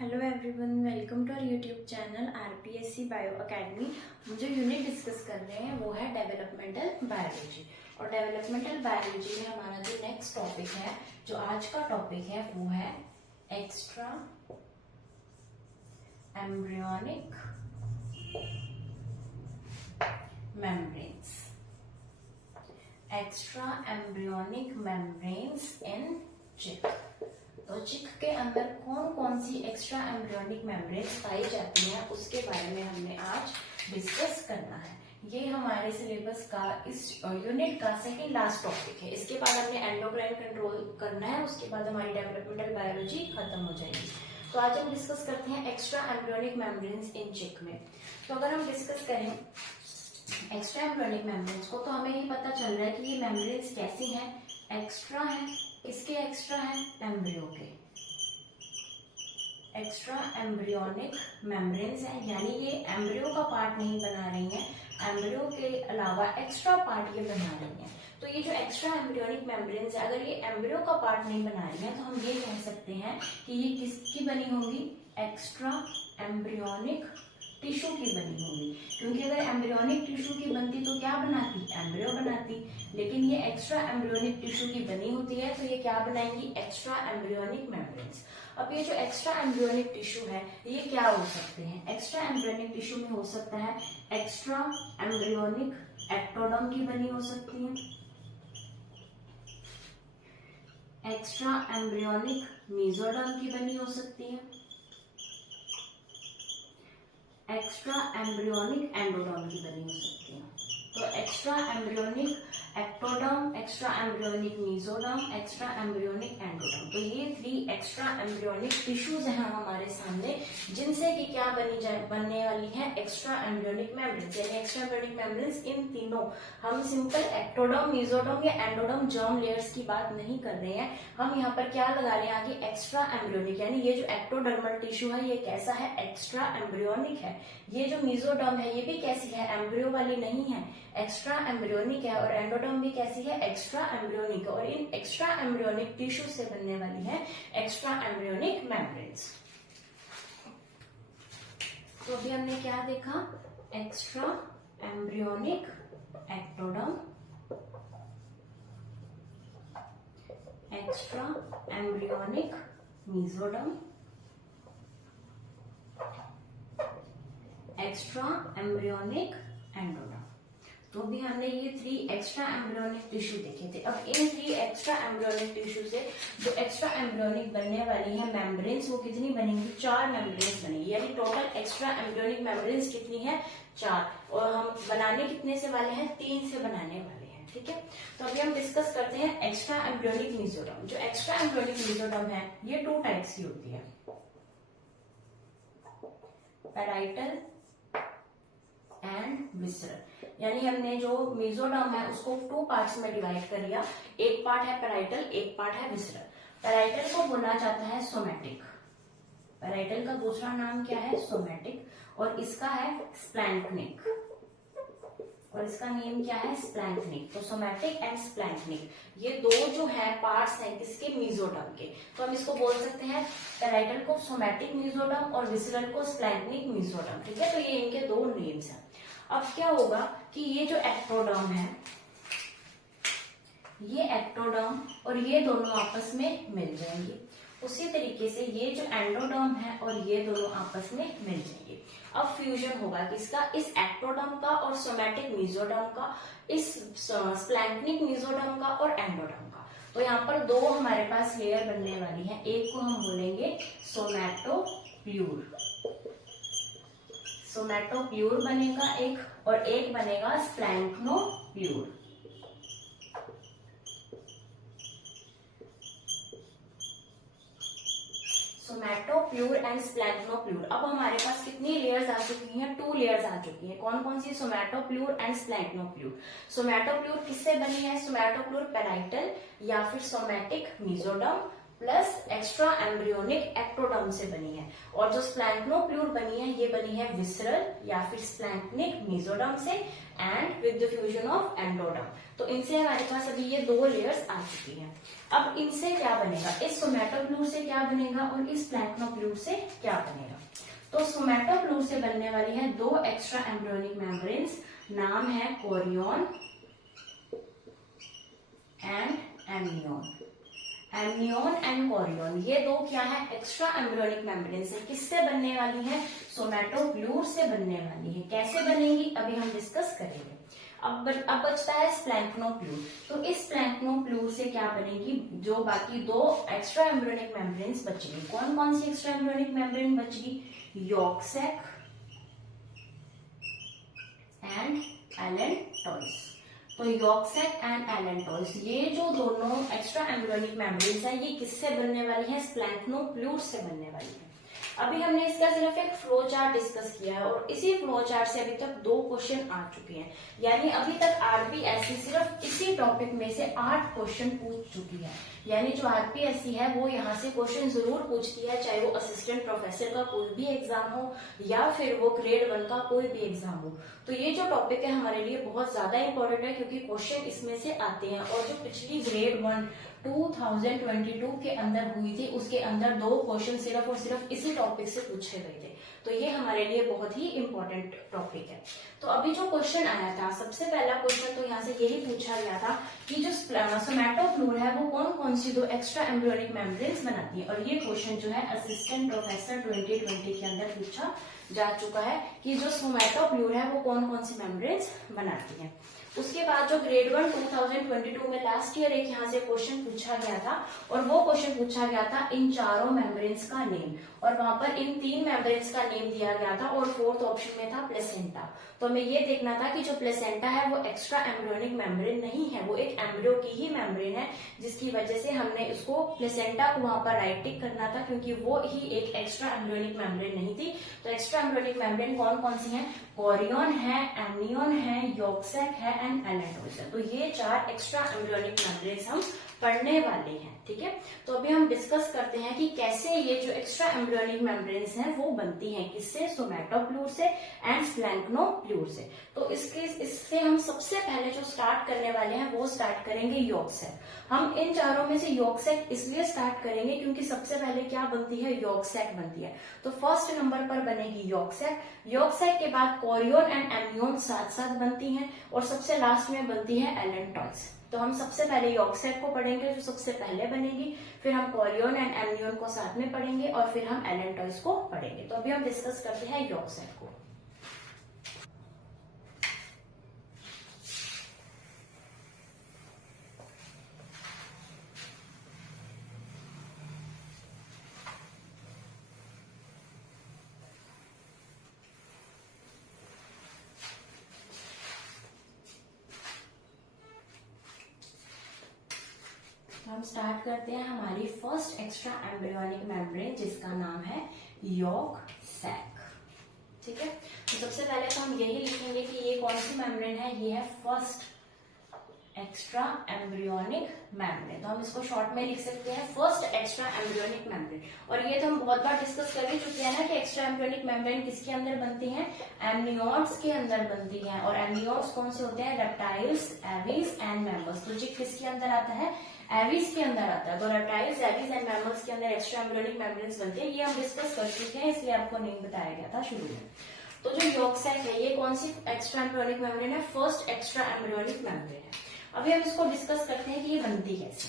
Hello everyone, welcome to our YouTube channel RPSC bio academy. हम जो unit discuss कर रहे हैं वो है डेवलपमेंटल बायोलॉजी। और डेवलपमेंटल बायोलॉजी में हमारा जो नेक्स्ट टॉपिक है, जो आज का टॉपिक है, वो है extra embryonic membranes. Extra embryonic membranes in chick. तो चिक के अंदर कौन कौन सी एक्स्ट्रा एम्ब्रियोनिक मेम्ब्रेन्स पाई जाती हैं उसके बारे में हमने आज डिस्कस करना है। ये हमारे सिलेबस का इस यूनिट का सेकंड लास्ट टॉपिक है। इसके बाद हमने एंडोक्राइन कंट्रोल करना है, उसके बाद हमारी डेवलपमेंटल बायोलॉजी खत्म हो जाएगी। तो आज हम डिस्कस करते हैं एक्स्ट्रा एम्ब्रियोनिक मेम्ब्रेन्स इन चिक में। तो अगर हम डिस्कस करें एक्स्ट्रा एम्ब्रियोनिक मेम्ब्रेन्स को, तो हमें ये पता चल रहा है कि ये मेम्ब्रेन्स कैसी हैं, एक्स्ट्रा है। किसके एक्स्ट्रा है? एम्ब्रियो के। एक्स्ट्रा एम्ब्रियोनिक मेम्ब्रेन्स है, यानी ये एम्ब्रियो का पार्ट नहीं बना रही हैं, एम्ब्रियो के अलावा एक्स्ट्रा पार्ट ये बना रही हैं। तो ये जो एक्स्ट्रा एम्ब्रियोनिक मेम्ब्रेन्स है, अगर ये एम्ब्रियो का पार्ट नहीं बना रही है तो हम ये कह सकते हैं कि ये किसकी बनी होंगी? एक्स्ट्रा एम्ब्रियोनिक टिश्यू की बनी होगी। क्योंकि अगर एम्ब्रियोनिक टिश्यू की बनती तो क्या बनाती? एम्ब्रियो बनाती। लेकिन ये एक्स्ट्रा एम्ब्रियोनिक टिश्यू की बनी होती है, तो ये क्या बनाएंगी? Extra embryonic membranes. अब ये जो एक्स्ट्रा एम्ब्रियोनिक टिश्यू है, ये क्या हो सकते हैं? एक्स्ट्रा एम्ब्रियोनिक टिश्यू में हो सकता है एक्स्ट्रा एम्ब्रियोनिक एक्टोडर्म की बनी हो सकती है, एक्स्ट्रा एम्ब्रियोनिक मेसोडर्म की बनी हो सकती है, एक्स्ट्रा एम्ब्रियोनिक एंडोडर्म की बनी हो सकती है। तो extra embryonic ectoderm, extra embryonic mesoderm, extra embryonic endoderm. तो ये 3 एक्स्ट्रा एम्ब्रियोनिक टिश्यूज हैं हमारे सामने, जिनसे कि क्या बनने वाली है? Extra embryonic membranes. यानी एक्स्ट्रा एम्ब्रियोनिक मेम्ब्रेन्स इन तीनों, हम सिंपल एक्टोडर्म, मेसोडर्म या एंडोडर्म जर्म लेयर्स की बात नहीं कर रहे हैं। हम यहाँ पर क्या लगा रहे हैं आगे? Extra embryonic. यानी ये जो एक्टोडर्मल टिश्यू है, ये कैसा है? एक्स्ट्रा एम्ब्रियोनिक है। ये जो मेसोडर्म है, ये भी कैसी है? एम्ब्रियो वाली नहीं है, एक्स्ट्रा एम्ब्रियोनिक है। और एंडोडर्म भी कैसी है? Extra embryonic. और इन एक्स्ट्रा एम्ब्रियोनिक टिश्यू से बनने वाली है एक्स्ट्रा एम्ब्रियोनिक मेम्ब्रेन्स। तो अभी हमने क्या देखा? Extra embryonic ectoderm, extra embryonic mesoderm, extra embryonic endoderm. तो भी हमने ये 3 एक्स्ट्रा एम्ब्रियोनिक टिश्यू देखे थे। अब इन 3 एक्स्ट्रा एम्ब्रियोनिक टिश्यू से जो एक्स्ट्रा एम्ब्रियोनिक बनने वाली है मेम्ब्रेन्स, वो कितनी बनेंगी? 4 मेम्ब्रेन्स बनेगी। यानी टोटल एक्स्ट्रा एम्ब्रियोनिक मेम्ब्रेन्स कितनी है? 4। और हम बनाने कितने से वाले हैं? 3 से बनाने वाले हैं। ठीक है, तो अभी हम डिस्कस करते हैं एक्स्ट्रा एम्ब्रियोनिक मेसोडर्म। जो एक्स्ट्रा एम्ब्रियोनिक मेसोडर्म है, ये 2 टाइप्स की होती है, पैराइटल एंड विसरल। यानी हमने जो मेसोडर्म है उसको 2 पार्ट्स में डिवाइड कर दिया। एक पार्ट है पैराइटल, एक पार्ट है विसरल। पैराइटल को बोला जाता है सोमैटिक। पैराइटल का दूसरा नाम क्या है? सोमैटिक। और इसका है स्प्लैंक्निक। और इसका नेम क्या है? स्प्लैंक्निक। तो सोमैटिक एंड स्प्लैंक्निक, ये 2 जो है पार्ट्स हैं किसके? मेसोडर्म के। तो हम इसको बोल सकते हैं पैराइटल को सोमैटिक मेसोडर्म और विसरल को स्प्लैंक्निक मेसोडर्म। ठीक है, तो ये इनके 2 नेम्स हैं। अब क्या होगा कि ये जो एक्टोडर्म है, ये एक्टोडर्म और ये दोनों आपस में मिल जाएंगे। उसी तरीके से ये जो एंडोडर्म है और ये दोनों आपस में मिल जाएंगे। अब फ्यूजन होगा किसका? इस एक्टोडर्म का और सोमैटिक मेसोडर्म का, इस स्प्लैंक्निक मेसोडर्म का और एंडोडर्म का। तो यहाँ पर 2 हमारे पास लेयर बनने वाली है। एक को हम बोलेंगे सोमैटोप्यूर, सोमैटोप्यूर बनेगा एक, और एक बनेगा स्प्लैंक्नोप्यूर। सोमैटोप्यूर एंड स्प्लैंक्नोप्यूर। अब हमारे पास कितनी लेयर्स आ चुकी हैं? 2 लेयर्स आ चुकी हैं। कौन कौन सी? सोमैटोप्यूर एंड स्प्लैंक्नोप्यूर। सोमैटोप्यूर किससे बनी है? सोमैटोप्यूर पैराइटल या फिर somatic mesoderm plus extra embryonic ectoderm से बनी है। और जो स्प्लैंक्नोप्लूर बनी है ये बनी है विसरल या फिर स्प्लैंक्निक मेसोडर्म से and with the fusion of endoderm. तो इनसे हमारे पास अभी ये 2 लेयर्स आ चुकी हैं। अब इनसे क्या बनेगा, इस सोमैटोप्लूर से क्या बनेगा और इस स्प्लैंक्नोप्लूर से क्या बनेगा। तो सोमैटोप्लूर से बनने वाली है 2 एक्स्ट्रा एम्ब्रियोनिक मेम्ब्रेन्स, नाम है Korean and amnion. Amnion and Korean ये 2 क्या है, एक्स्ट्रा एम्ब्रियोनिक मेम्ब्रेन्स है। किससे बनने वाली है, सोमैटोप्लूर से बनने वाली है। कैसे बनेगी अभी हम डिस्कस करेंगे। अब बचता है स्प्लैंक्नोप्लूर। तो इस स्प्लैंक्नोप्लूर से क्या बनेगी, जो बाकी 2 एक्स्ट्रा एम्ब्रियोनिक मेम्ब्रेन्स बचेगी। कौन कौन सी एक्स्ट्रा एम्ब्रियोनिक मेम्ब्रेन बचेगी, यॉर्क सैक एंड एलेंटॉइस। तो यॉर्क सैक एंड एलेंटॉइस ये जो दोनों एक्स्ट्रा एम्ब्रियोनिक मेम्ब्रेन्स है ये किससे बनने वाली है, स्प्लैंक्नोप्लूर से बनने वाली है। अभी हमने इसका सिर्फ एक फ्लो चार्ट डिस्कस किया है और इसी फ्लो चार्ट से अभी तक 2 क्वेश्चन आ चुके हैं। यानी अभी तक आरपीएससी सिर्फ इसी टॉपिक में से 8 क्वेश्चन पूछ चुकी है। यानी जो आरपीएससी है वो यहाँ से क्वेश्चन जरूर पूछती है, चाहे वो असिस्टेंट प्रोफेसर का कोई भी एग्जाम हो या फिर वो ग्रेड 1 का कोई भी एग्जाम हो। तो ये जो टॉपिक है हमारे लिए बहुत ज्यादा इंपॉर्टेंट है क्योंकि क्वेश्चन इसमें से आते हैं। और जो पिछली ग्रेड 1 2022 के अंदर हुई थी उसके अंदर 2 क्वेश्चन सिर्फ और सिर्फ इसी टॉपिक से पूछे गए थे। तो ये हमारे लिए बहुत ही इंपॉर्टेंट टॉपिक है। तो अभी जो क्वेश्चन आया था, सबसे पहला क्वेश्चन तो यहाँ से यही पूछा गया था कि जो सोमैटोप्लूर है वो कौन कौन सी 2 एक्स्ट्रा एम्ब्रियोनिक मेम्ब्रेन्स बनाती है। और ये क्वेश्चन जो है असिस्टेंट प्रोफेसर 2020 के अंदर पूछा जा चुका है कि जो सोमैटोप्लूर है वो कौन कौन सी मेम्ब्रेन्स बनाती है। उसके बाद जो ग्रेड 1 2022 में लास्ट ईयर एक यहाँ से क्वेश्चन पूछा गया था और वो क्वेश्चन पूछा गया था इन चारों मेम्ब्रेन्स का नेम, और वहां पर इन 3 मेम्ब्रेन्स का नेम दिया गया था और 4th ऑप्शन में था प्लेसेंटा। तो हमें ये देखना था कि जो प्लेसेंटा है वो एक्स्ट्रा एम्ब्रियोनिक मेम्ब्रेन नहीं है, वो एक एम्ब्रियो की ही मेम्ब्रेन है, जिसकी वजह से हमने इसको प्लेसेंटा को वहां पर राइट टिक करना था क्योंकि वो ही एक एक्स्ट्रा एम्ब्रियोनिक मेम्ब्रेन नहीं थी। तो एक्स्ट्रा एम्ब्रियोनिक मेम्ब्रेन कौन कौन सी है, कोरियन है, एमनियन है, यॉर्क सैक है एंड एलेंटॉइस है। तो ये 4 एक्स्ट्रा एम्ब्रियोनिक मेम्ब्रेन्स हम पढ़ने वाले हैं। ठीक है, तो अभी हम डिस्कस करते हैं कि कैसे ये जो एक्स्ट्रा एम्ब्रियोनिक मेम्ब्रेन्स हैं वो बनती हैं, किससे, सोमैटोप्लूर से एंड स्प्लैंक्नोप्लूर से। तो इससे हम सबसे पहले जो स्टार्ट करने वाले हैं वो स्टार्ट करेंगे यॉर्क सैक। हम इन चारों में से यॉर्क सैक इसलिए स्टार्ट करेंगे क्योंकि सबसे पहले क्या बनती है, यॉर्क सैक बनती है। तो फर्स्ट नंबर पर बनेगी यॉर्क सैक। यॉर्क सैक के बाद कोरियन एंड एमनियन साथ साथ बनती हैं और सबसे लास्ट में बनती है एलेंटॉइस। तो हम सबसे पहले यॉर्क सैक को पढ़ेंगे जो सबसे पहले बनेगी, फिर हम कोरियन एंड एमनियन को साथ में पढ़ेंगे और फिर हम एलेंटॉइस को पढ़ेंगे। तो अभी हम डिस्कस करते हैं यॉर्क सैक को। हम स्टार्ट करते हैं हमारी फर्स्ट एक्स्ट्रा एम्ब्रियोनिक मेम्ब्रेन जिसका नाम है यॉर्क सैक। ठीक है, तो सबसे पहले तो हम यही लिखेंगे कि ये कौन सी मेम्ब्रेन है, ये है फर्स्ट एक्स्ट्रा एम्ब्रियोनिक मेम्ब्रेन। तो हम इसको शॉर्ट में लिख सकते हैं फर्स्ट एक्स्ट्रा एम्ब्रियोनिक मेम्ब्रेन। और ये तो हम बहुत बार डिस्कस कर ही चुके हैं ना कि एक्स्ट्रा एम्ब्रियोनिक मेम्ब्रेन किसके अंदर बनती है, एमनियॉन्स के अंदर बनती है। और एमनियॉन्स कौन से होते हैं, रेप्टाइल्स, एविस एंड मैमल्स। तो ये किसके अंदर आता है, एविस के अंदर आता है। तो रेप्टाइल्स, एविस एंड मैमल्स के अंदर एक्स्ट्रा एम्ब्रियोनिक मेम्ब्रेन्स बनते हैं। ये हम डिस्कस कर चुके हैं इसलिए आपको नहीं बताया गया था शुरू में। तो जो यॉर्क सैक है ये कौन सी एक्स्ट्रा एम्ब्रियोनिक मेम्ब्रेन है, फर्स्ट एक्स्ट्रा एम्ब्रियोनिक मेम्ब्रेन है। अभी हम इसको डिस्कस करते हैं कि ये बनती कैसे।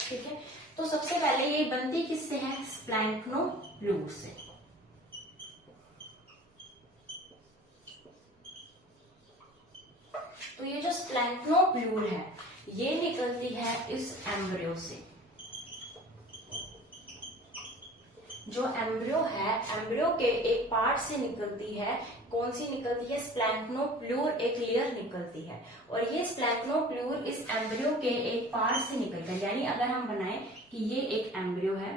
ठीक है, तो सबसे पहले ये बनती किससे है, स्प्लैंक्नोप्लूर से। तो ये जो स्प्लैंक्नोप्लूर है ये निकलती है इस एम्ब्रियो से। जो एम्ब्रियो है, एम्ब्रियो के एक पार्ट से निकलती है, कौन सी निकलती है, स्प्लैंक्नोप्लूर, एक लेयर निकलती है। और ये स्प्लैंक्नोप्लूर इस एम्ब्रियो के एक पार्ट से निकलता है। यानी अगर हम बनाएं कि ये एक एम्ब्रियो है,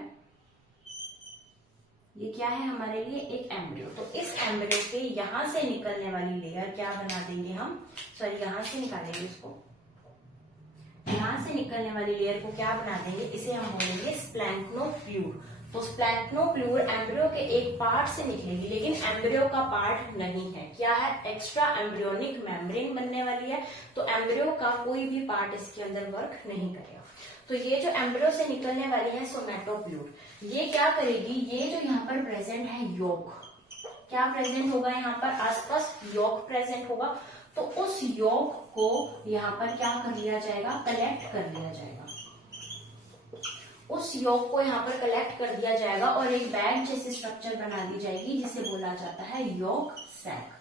ये क्या है हमारे लिए, एक एम्ब्रियो। तो इस एम्ब्रियो के यहां से निकलने वाली लेयर क्या बना देंगे हम, सॉरी यहां से निकालेंगे इसको, यहां यहाँ से निकलने वाली लेयर को क्या बना देंगे, इसे हम बोलेंगे स्प्लैंक्नोप्ल्यूर। तो स्प्लैंक्नोप्ल्यूर एम्ब्रियो के एक पार्ट से निकलेगी, लेकिन एम्ब्रियो का पार्ट नहीं है। क्या है, एक्स्ट्रा एम्ब्रियोनिक मेम्ब्रेन बनने वाली है, तो एम्ब्रियो का कोई भी पार्ट इसके अंदर वर्क नहीं करेगा। तो ये जो एम्ब्रियो से निकलने वाली है सोमैटोप्ल्यूर, ये क्या करेगी, ये जो यहाँ पर प्रेजेंट है योक, क्या प्रेजेंट होगा यहाँ पर आसपास, योक प्रेजेंट होगा। तो उस योक को यहाँ पर क्या कर लिया जाएगा, कलेक्ट कर लिया जाएगा। उस योक को यहाँ पर कलेक्ट कर दिया जाएगा और एक बैग जैसी स्ट्रक्चर बना दी जाएगी, जिसे बोला जाता है योक सैक।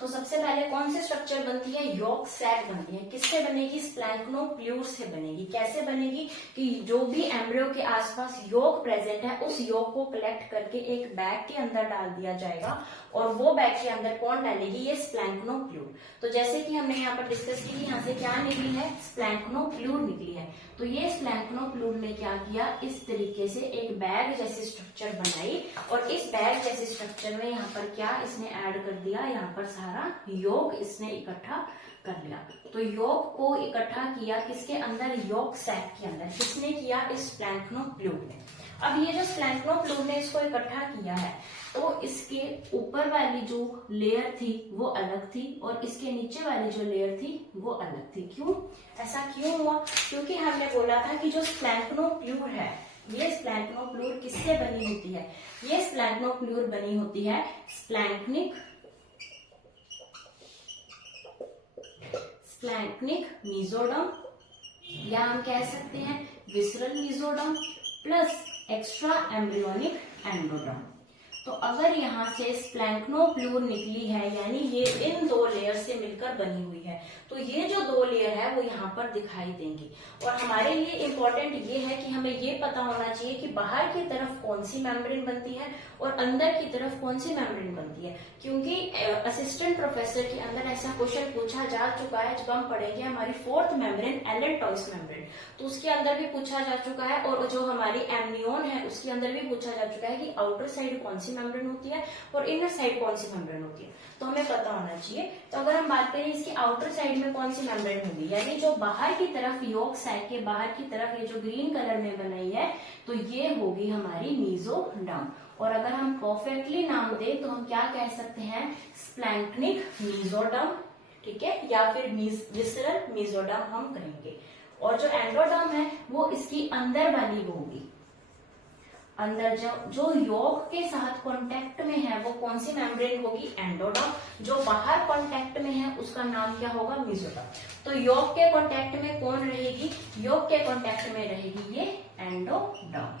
तो सबसे पहले कौन सी स्ट्रक्चर बनती है, योक सैक बनती है। किससे बनेगी, स्प्लैंक्नोप्ल्यूर से बनेगी। कैसे बनेगी कि जो भी एम्ब्रियो के आसपास योक प्रेजेंट है, उस योक को कलेक्ट करके एक बैग के अंदर डाल दिया जाएगा, और वो बैग के अंदर कौन डालेगी, ये स्प्लैंक्नोप्ल्यूर। तो जैसे कि हमने यहाँ पर डिस्कस की, यहाँ से क्या निकली है, स्प्लैंक्नोप्ल्यूर निकली है। तो ये स्प्लैंक्नोप्ल्यूर ने क्या किया, इस तरीके से एक बैग जैसी स्ट्रक्चर बनाई, और इस बैग जैसी स्ट्रक्चर में यहाँ पर क्या इसने ऐड कर दिया, यहाँ पर सारा योग इसने इकट्ठा कर लिया। तो योग को इकट्ठा किया किसके अंदर, योक सैक के अंदर। किसने किया, इस स्प्लैंक्नोप्ल्यूर ने। अब ये जो स्प्लैंक्नोप्ल्यूर ने इसको इकट्ठा किया है, तो इसके ऊपर वाली जो लेयर थी वो अलग थी, और इसके नीचे वाली जो लेयर थी वो अलग थी। क्यों, ऐसा क्यों हुआ, क्योंकि हमने बोला था कि जो स्प्लैंक्नोप्ल्यूर है, ये स्प्लैंक्नोप्ल्यूर किससे बनी होती है, ये स्प्लैंक्नोप्ल्यूर बनी होती है स्प्लैंक्निक मीजोडम, या हम कह सकते हैं visceral mesoderm plus extra embryonic एंडोडम। तो अगर यहाँ से स्प्लैंक्नोप्ल्यूर निकली है, यानी ये इन दो लेयर से मिलकर बनी हुई है, तो ये जो दो लेयर है वो यहाँ पर दिखाई देंगी। और हमारे लिए इम्पोर्टेंट ये है कि हमें ये पता होना चाहिए कि बाहर की तरफ कौन सी मेम्ब्रेन बनती है और अंदर की तरफ कौन सी मेम्ब्रेन बनती है। क्योंकि असिस्टेंट प्रोफेसर के अंदर ऐसा क्वेश्चन पूछा जा चुका है, जब हम पढ़ेंगे हमारी फोर्थ मेम्ब्रेन एलेन-टॉयस मेम्ब्रेन, तो उसके अंदर भी पूछा जा चुका है, और जो हमारी एमनियोन है उसके अंदर भी पूछा जा चुका है कि आउटर साइड कौन सी मेम्ब्रेन होती है और इनर साइड कौन सी मेम्ब्रेन होती है। तो हमें पता होना चाहिए। तो अगर हम बात करें इसकी आउटर साइड में कौन सी मेम्ब्रेन होगी, यानी जो बाहर की तरफ योक सैक के बाहर की तरफ ये जो ग्रीन कलर में बनाई है, तो ये होगी हमारी मीजोडर्म। और अगर हम परफेक्टली नाम दें तो हम क्या कह सकते हैं, स्प्लैंक्निक मीजोडर्म, ठीक है, या फिर विसरल मीजोडर्म हम कहेंगे। और जो एंडोडर्म है वो इसकी अंदर वाली होगी। अंदर जो योक के साथ कांटेक्ट में है वो कौन सी मेम्ब्रेन होगी, एंडोडर्म। जो बाहर कांटेक्ट में है उसका नाम क्या होगा, मीजोडर्म। तो योक के कांटेक्ट में कौन रहेगी, योक के कांटेक्ट में रहेगी ये एंडोडर्म,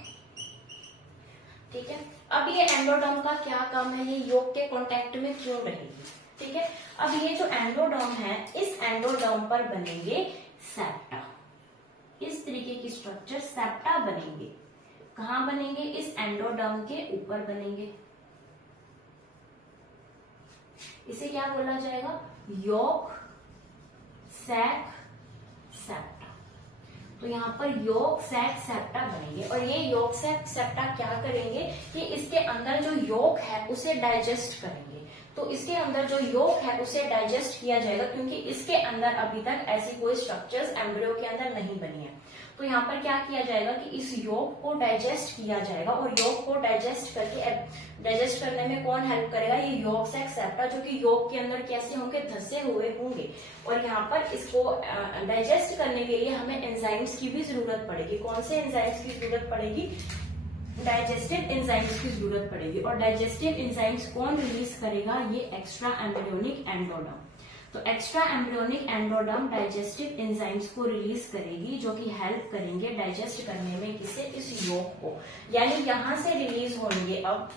ठीक है। अब ये एंडोडर्म का क्या काम है, ये योक के कांटेक्ट में क्यों रहेगी, ठीक है। अब ये जो एंडोडर्म है, इस एंडोडर्म पर बनेंगे सेप्टा। इस तरीके की स्ट्रक्चर सेप्टा बनेंगे। कहां बनेंगे, इस एंडोडर्म के ऊपर बनेंगे। इसे क्या बोला जाएगा, योक सैक सेप्टा। तो यहाँ पर योक सैक सेप्टा बनेंगे, और ये योक सैक सेप्टा क्या करेंगे कि इसके अंदर जो योक है उसे डाइजेस्ट करेंगे। तो इसके अंदर जो योक है उसे डाइजेस्ट किया जाएगा, क्योंकि इसके अंदर अभी तक ऐसी कोई स्ट्रक्चर्स एम्ब्रियो के अंदर नहीं बनी है। तो यहाँ पर क्या किया जाएगा कि इस योग को डाइजेस्ट किया जाएगा, और योग को डाइजेस्ट करने में कौन हेल्प करेगा, ये योक सैक सेप्टा, जो कि योग के अंदर कैसे होंगे, धसे हुए होंगे। और यहाँ पर इसको डाइजेस्ट करने के लिए हमें एंजाइम्स की भी जरूरत पड़ेगी। कौन से एंजाइम्स की जरूरत पड़ेगी, डाइजेस्टिव एंजाइम्स की जरूरत पड़ेगी। और डाइजेस्टिव एंजाइम्स कौन रिलीज करेगा, ये एक्स्ट्रा एम्ब्रियोनिक एंडोडर्म। तो extra embryonic endoderm digestive enzymes को रिलीज करेगी, जो कि हेल्प करेंगे डाइजेस्ट करने में किसे, इस योग को। यानी यहां से रिलीज होंगे। अब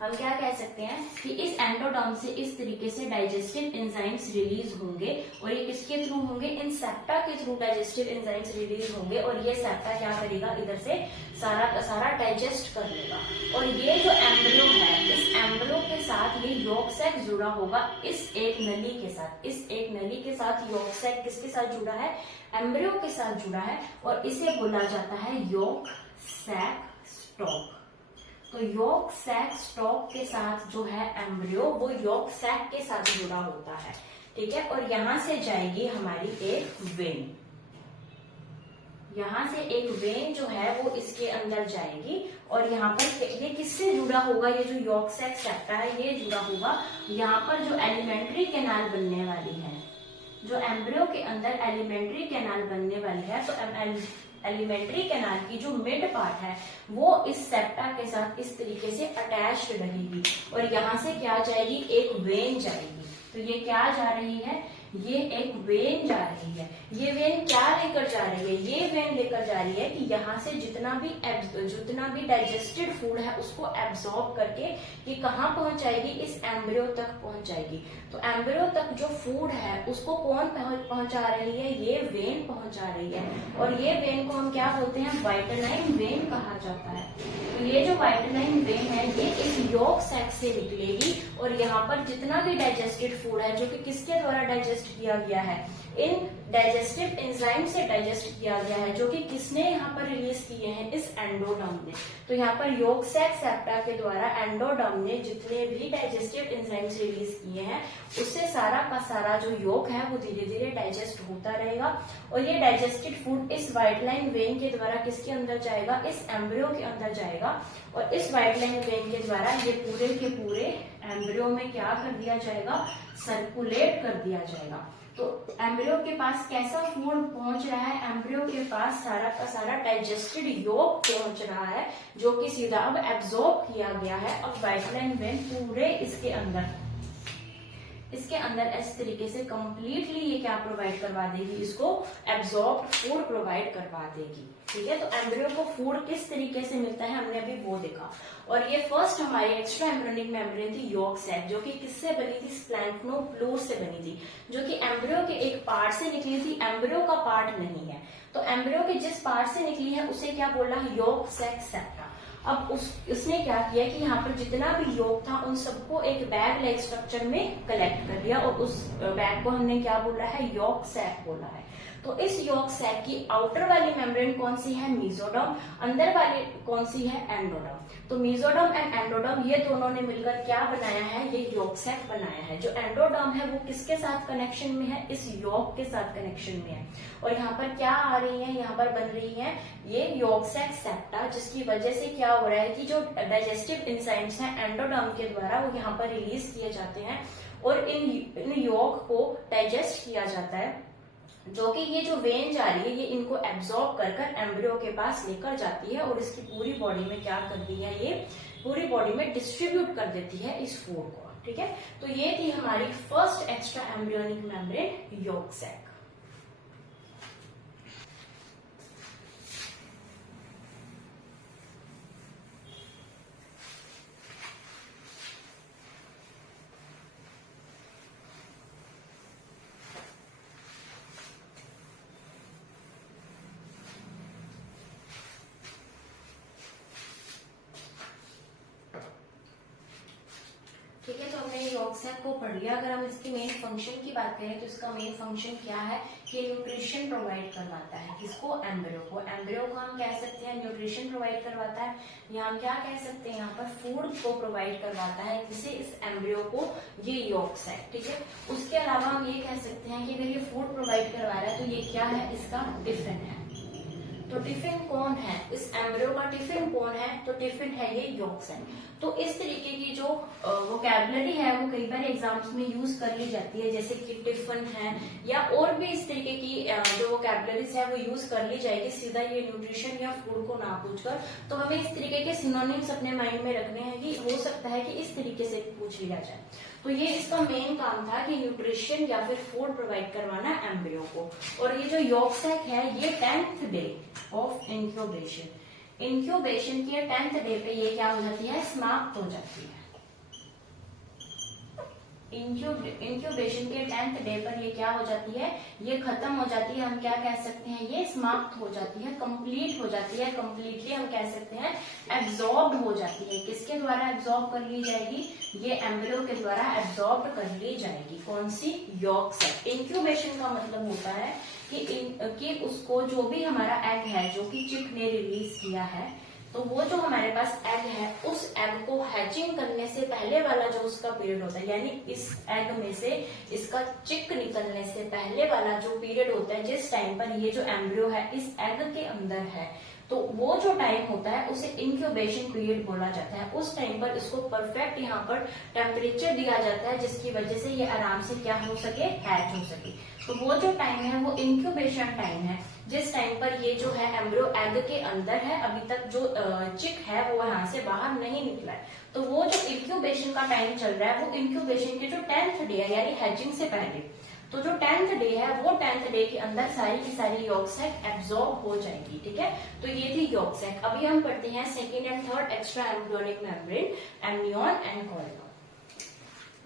हम क्या कह सकते हैं कि इस एंडोडर्म से इस तरीके से डाइजेस्टिव एंजाइम्स रिलीज होंगे, और ये किसके थ्रू होंगे, इन सेप्टा के थ्रू डाइजेस्टिव एंजाइम्स रिलीज होंगे। और ये सेप्टा क्या करेगा, इधर से सारा का सारा डाइजेस्ट कर लेगा। और ये जो एम्ब्रियो है, इस एम्ब्रियो के साथ ये योक सैक जुड़ा होगा, इस एक नली के साथ। इस एक नली के साथ योक सैक किसके साथ जुड़ा है, एम्ब्रियो के साथ जुड़ा है, और इसे बोला जाता है योक सैक स्टॉक। तो योक सैक स्टॉक के साथ जो है एम्ब्रियो, वो योक सैक के साथ जुड़ा होता है, ठीक है। और यहां से जाएगी हमारी एक वेन, यहाँ से एक वेन जो है वो इसके अंदर जाएगी और यहाँ पर ये किससे जुड़ा होगा, ये जो यॉर्क सैक सेप्टा है ये जुड़ा होगा यहाँ पर जो एलिमेंट्री कैनाल बनने वाली है, जो एम्ब्रियो के अंदर एलिमेंट्री कैनाल बनने वाली है। तो एलिमेंट्री कैनाल की जो मिड पार्ट है वो इस सेप्टा के साथ इस तरीके से अटैच्ड रहेगी और यहाँ से क्या जाएगी, एक वेन जाएगी। तो ये क्या जा रही है, ये एक वेन जा रही है। ये वेन क्या लेकर जा रही है, ये वेन लेकर जा रही है कि यहाँ से जितना भी डाइजेस्टेड फूड है उसको एब्जॉर्ब करके ये कहाँ पहुंच जाएगी, इस एम्ब्रियो तक पहुंच जाएगी। तो एम्ब्रियो तक जो फूड है उसको कौन पहुंचा रही है, ये वेन पहुंचा रही है। और ये वेन को हम क्या बोलते हैं, वाइटलाइन वेन कहा जाता है। तो ये जो वाइटलाइन वेन है ये इस यॉर्क सैक से निकलेगी और यहाँ पर जितना भी डाइजेस्टेड फूड है जो कि किसके द्वारा डाइजेस्ट किया गया है, इन डाइजेस्टिव एंजाइम से डाइजेस्ट किया गया है, जो कि किसने यहाँ पर रिलीज किए हैं, इस एंडोडर्म ने। तो यहाँ पर यॉर्क सैक सेप्टा के द्वारा एंडोडर्म ने जितने भी डाइजेस्टिव एंजाइम्स रिलीज किए हैं उससे सारा का सारा जो यॉर्क है वो धीरे धीरे डाइजेस्ट होता रहेगा और ये डाइजेस्टेड फूड इस वाइटलाइन वेन के द्वारा किसके अंदर जाएगा, इस एम्ब्रियो के अंदर जाएगा और इस वाइटलाइन वेन के द्वारा ये पूरे के पूरे एम्ब्रियो में क्या कर दिया जाएगा, सर्कुलेट कर दिया जाएगा। तो एम्ब्रियो के पास कैसा फूड पहुंच रहा है, एम्ब्रियो के पास सारा का सारा डाइजेस्टेड यॉर्क पहुंच रहा है जो कि सीधा अब एब्जॉर्ब किया गया है। अब वाइटलाइन वेन पूरे इसके अंदर इस तरीके से कंप्लीटली ये क्या प्रोवाइड करवा देगी, इसको एब्जॉर्ब फूड प्रोवाइड करवा देगी। ठीक है, तो एम्ब्रियो को फूड किस तरीके से मिलता है हमने अभी वो देखा। और ये फर्स्ट हमारी एक्स्ट्रा एम्ब्रियोनिक मेम्ब्रेन थी यॉर्क सैक, जो कि किससे बनी थी, स्प्लैंक्नोफ्लोर से बनी थी, जो कि एम्ब्रियो के एक पार्ट से निकली थी, एम्ब्रियो का पार्ट नहीं है। तो एम्ब्रियो के जिस पार्ट से निकली है उसे क्या बोला, यॉर्क सैक सेप्टा। अब उसने क्या किया कि यहाँ पर जितना भी यॉर्क था उन सबको एक बैग लाइक स्ट्रक्चर में कलेक्ट कर लिया और उस बैग को हमने क्या बोला है, यॉर्क सैक बोला है। तो इस यॉर्क सैक की आउटर वाली मेम्ब्रेन कौन सी है, मेसोडर्म, अंदर वाली कौन सी है, एंडोडर्म। तो मेसोडर्म एंड एंडोडर्म ये दोनों ने मिलकर क्या बनाया है, ये यॉर्क सैक बनाया है। जो एंडोडर्म है वो किसके साथ कनेक्शन में है, इस यॉर्क के साथ कनेक्शन में है। और यहाँ पर क्या आ रही है, यहाँ पर बन रही है ये यॉर्क सैक सेप्टा, जिसकी वजह से क्या हो रहा है कि जो डाइजेस्टिव एंजाइम्स हैं एंडोडर्म के द्वारा वो यहाँ पर रिलीज किए जाते हैं और इन यॉर्क को डाइजेस्ट किया जाता है, जो कि ये जो वेन जा रही है ये इनको एब्जॉर्ब कर एम्ब्रियो के पास लेकर जाती है और इसकी पूरी बॉडी में क्या करती है, ये पूरी बॉडी में डिस्ट्रीब्यूट कर देती है इस फूड को। ठीक है, तो ये थी हमारी first extra embryonic membrane yolk sac. ठीक है, तो हमने यॉर्क सैक को पढ़ लिया। अगर हम इसके मेन फंक्शन की बात करें तो इसका मेन फंक्शन क्या है कि न्यूट्रिशन प्रोवाइड करवाता है, किसको, एम्ब्रियो को। एम्ब्रियो को हम कह सकते हैं न्यूट्रिशन प्रोवाइड करवाता है, या हम क्या कह सकते हैं यहाँ पर फूड को प्रोवाइड करवाता है, जिसे इस एम्ब्रियो को ये यॉर्क सैक। ठीक है, उसके अलावा हम ये कह सकते हैं कि अगर ये फूड प्रोवाइड करवा रहा है तो ये क्या है, इसका टिफिन है। तो टिफिन कौन है, इस एम्ब्रियो का टिफिन कौन है, तो टिफिन है ये यॉर्क सैक। तो इस तरीके की जो वोकैबुलरी है वो कई बार एग्जाम्स में यूज कर ली जाती है, जैसे कि टिफिन है या और भी इस तरीके की जो वोकैबुलरीज है वो यूज कर ली जाएगी सीधा ये न्यूट्रिशन या फूड को ना पूछकर। तो हमें इस तरीके के सिनोनिम्स अपने माइंड में रखने हैं कि हो सकता है कि इस तरीके से पूछ लिया जाए। तो ये इसका मेन काम था कि न्यूट्रिशन या फिर फूड प्रोवाइड करवाना एम्ब्रियो को। और ये जो यॉर्क सैक है ये 10th डे ऑफ इंक्यूबेशन के 10th डे पे ये क्या हो जाती है, समाप्त हो जाती है। इंक्यूबेशन के 10th डे पर ये क्या हो जाती है, ये खत्म हो जाती है। हम क्या कह सकते हैं, ये समाप्त हो जाती है, कंप्लीट हो जाती है। कंप्लीटली हम कह सकते हैं एब्जॉर्ब हो जाती है। किसके द्वारा एब्जॉर्ब कर ली जाएगी, ये एम्ब्रियो के द्वारा एब्जॉर्ब कर ली जाएगी। कौन सी, यॉर्क सैक। इंक्यूबेशन का मतलब होता है कि उसको जो भी हमारा एग है जो कि चिक ने रिलीज किया है, तो वो जो हमारे पास एग है, उस एग को हैचिंग करने से पहले वाला जो उसका पीरियड होता है, यानी इस एग में से इसका चिक निकलने से पहले वाला जो पीरियड होता है, जिस टाइम पर ये जो एम्ब्रियो है इस एग के अंदर है, तो वो जो टाइम होता है उसे इंक्यूबेशन पीरियड बोला जाता है। उस टाइम पर इसको परफेक्ट यहाँ पर टेम्परेचर दिया जाता है, जिसकी वजह से ये आराम से क्या हो सके, हैच हो सके। तो वो जो टाइम है वो इंक्यूबेशन टाइम है, जिस टाइम पर ये जो है एम्ब्रियो एग के अंदर है, अभी तक जो चिक है वो यहाँ से बाहर नहीं निकला है। तो वो जो इंक्यूबेशन का टाइम चल रहा है वो इंक्यूबेशन के जो 10th डे है, यानी हैचिंग से पहले, तो जो 10th डे है वो 10th डे के अंदर सारी की सारी यॉर्क सैक एब्जॉर्ब हो जाएगी। ठीक है, तो ये थी यॉर्क सैक। अभी हम पढ़ते हैं second and third extra embryonic membrane, amnion and कॉर्नियॉन।